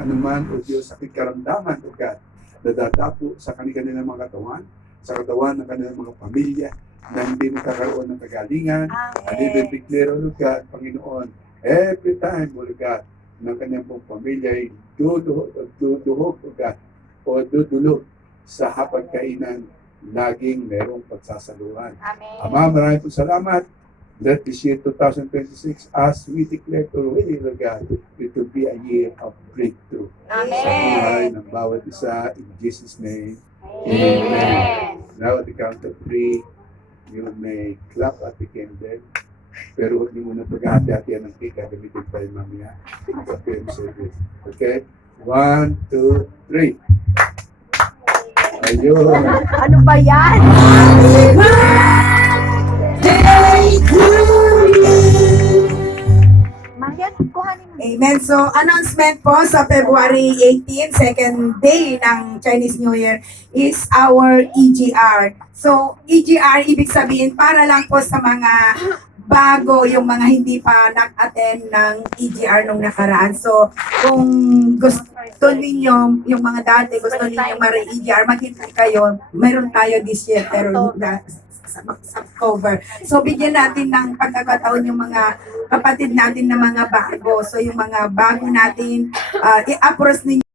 anuman o Diyos sakit karamdaman o God na dadapo sa kanilang mga katawan, sa katawan ng kanilang mga pamilya, na hindi magkakaroon ng kagalingan. And even declare, O God, Panginoon, every time, O God, ng kanyang pong pamilya ay duduhog, O God, o dudulog sa hapagkainan, laging merong pagsasaluhan. Ama, maraming po salamat. Let this year 2026, as we declare already, O God, it will be a year of breakthrough. Sa buhay ng bawat isa, in Jesus' name. Amen. Now at the count of 3, you may clap at the candle. Pero huwag niyo muna pag-ahati-hatian ng cake. Gamitin pa yung mamaya sa film service. Okay? 1, 2, 3. Ayun. Ano ba yan? Marian, kuhanin mo. Amen. So, announcement po sa February 18, second day ng Chinese New Year is our EGR. So, EGR, ibig sabihin, para lang po sa mga bago, yung mga hindi pa nag-attend ng EGR nung nakaraan. So, kung gusto ninyo, yung mga dati, gusto ninyo mara-EGR, maghintay kayo, meron tayo this year, pero sa cover. So, bigyan natin ng pagkakataon yung mga kapatid natin na mga bago. So, yung mga bago natin, i-approach ninyo